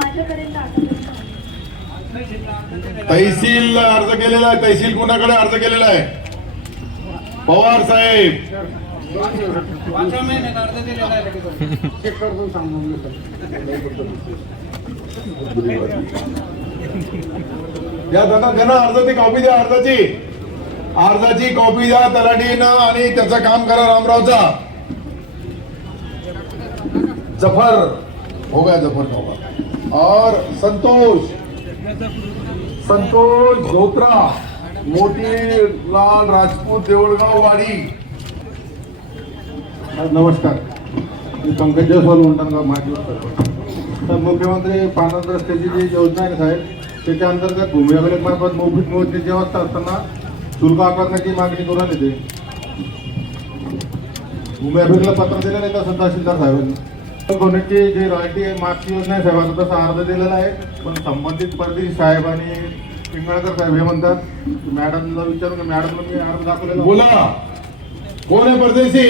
माझ्यापर्यंत आतापर्यंत तहसील अर्ज केलेला आहे. तहसील कुणाकडे अर्ज केलेला आहे? पवार साहेब. या त्यांना अर्जाची कॉपी द्या. अर्जाची कॉपी द्या तलाठीनं आणि त्याचं काम करा. रामरावचा जफर हो गया, जफर का और संतोष धोत्रा, मोतीलाल राजपूत, देवळगाव वाडी. नमस्कार, मी पंकज जयस्वाल उंटणगाव माजी सरपंच. तर मुख्यमंत्री पाणंद रस्त्याची जी योजना आहे साहेब, त्याच्या अंतर्गत भूमी अभिलेख मार्फत मोफत मोजणीची व्यवस्था असताना शुल्क आकारण्याची मागणी करून येते. भूमी अभिलेखला पत्र दिलेलं आहे तसं तहसीलदार साहेबांनी कोणाची जी रॉयल्टी मागची योजना आहे साहेब, तसा अर्ज दिलेला आहे. पण संबंधित परदेशी साहेब आणि पिंगळकर साहेब हे म्हणतात मॅडमला विचारून, मॅडमला मी अर्ज दाखवलेला. बोला कोण आहे परदेशी?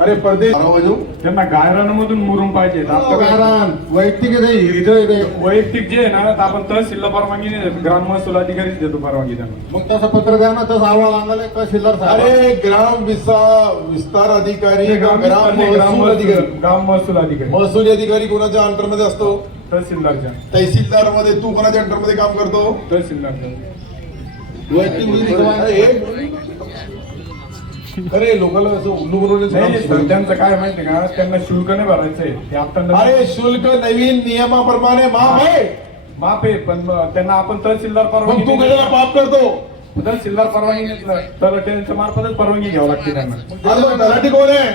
अरे परदेश त्यांना गायरानमधून मुरुम पाहिजे. वैयक्तिक जे आहे ना, आपण तहसीलला परवानगी नाही देत, ग्राम महसूल अधिकारीच देतो परवानगी त्यांना. मग तसं पत्र द्या ना, तसं अहवाल आणलाय तहसीलदार साहेब. अरे ग्राम विस्तार अधिकारी, ग्राम महसूल अधिकारी. महसूल अधिकारी कोणाच्या अंडर मध्ये असतो? तहसीलदारच्या. तहसीलदार मध्ये. तू कोणाच्या अंडर मध्ये काम करतो? तहसीलदारच्या. अरे लोकांना असं उल्लू बनवले. त्यांचं काय माहिती का, त्यांना शुल्क नाही भरायचंय ते आता. अरे शुल्क नवीन नियमाप्रमाणे माफ आहे. माफ आहे, पण त्यांना आपण तहसीलदार परवानगी. तू कशाला पाप करतो? तहसीलदार परवानगी घेतलं तर त्यांच्या मार्फतच परवानगी घ्यावं लागते त्यांना. तलाठी कोण आहे?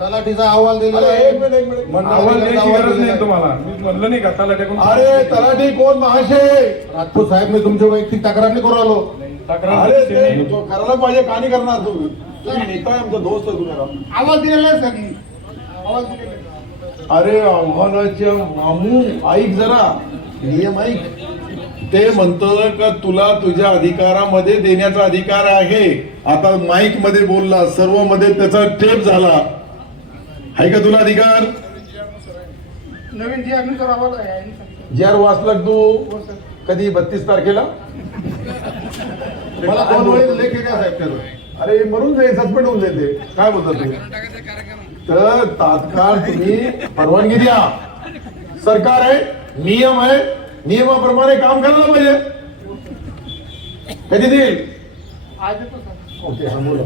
तलाठीचा अहवाल दिलेला आहे. अहवाल द्यायची गरज नाही तुम्हाला. मी म्हणलं नाही का तलाठ्याकडून. अरे तलाठी कोण? महाशय राजपूत साहेब, मी तुमची वैयक्तिक तक्रार नाही करू आलो. तक्रार करायला पाहिजे. का नाही करणार? तुम्ही नेता आहे, आमचा दोस्त आहे तुम्हाला. आवाज दिलेला आहे सर. आवाज दिलेला. अरे आव्हानाच्या मामू ऐक जरा, नियम ऐक. ते म्हणतं का तुला तुझ्या अधिकारामध्ये देण्याचा अधिकार आहे. आता माईक मध्ये बोलला, सर्व मध्ये त्याचा टेप झाला. आहे का तुला अधिकार? नवीन जी आम्ही करावं ज्यार वाचला तू कधी 32 तारखेला मला 2 वेळेस लेख द्या साहेब त्याला. अरे मरून जाईल, सस्पेंड होऊन जाते. काय बोलतात तुम्ही? तर तात्काळ तुम्ही परवानगी द्या. सरकार आहे, नियम आहे, नियमाप्रमाणे काम करायला पाहिजे. कधी देईल? ओके, हा बोला.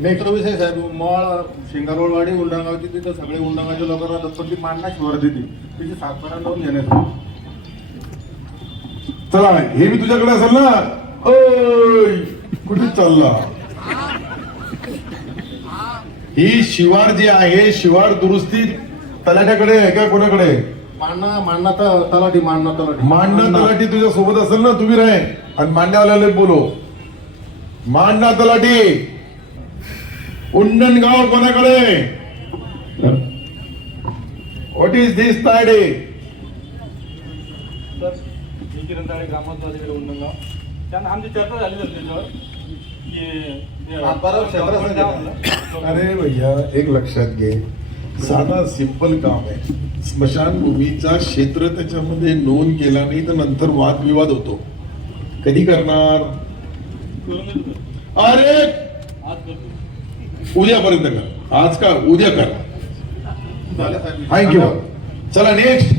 मेट्रो विषय साहेब, मॉळ, शिंगारोळवाडी, उंडागावची, तिथं सगळे उंडागावचे लोक राहतात, पण ती मांडणा शिवार देते तिची 7 लावून घेण्यासाठी. चला, हे मी तुझ्याकडे असेल ना. ओय कुठे चालला? ही शिवार जी आहे, शिवार दुरुस्ती तलाठ्याकडे आहे का कोणाकडे? मांडणा तलाठी. मांडणा तलाठी तुझ्या सोबत असेल ना. तुम्ही राहे आणि मांडण्यावाल्याला बोलो. मांडणा तलाठी उंडणगाव कोणाकडे? व्हॉट इज दिस तायडे? किरण तायडे ग्रामस्थ अधिकारी उंडणगाव. त्यांना आमची चर्चा झाली त्याच्यावर. अरे भैया एक लक्षात घे, साधा सिंपल काम आहे. स्मशानभूमीचा क्षेत्र त्याच्यामध्ये नोंद केला नाही तर नंतर वादविवाद होतो. कधी करणार? अरे उद्यापर्यंत कर. आज का? उद्या कर. थँक्यू. चला नेक्स्ट.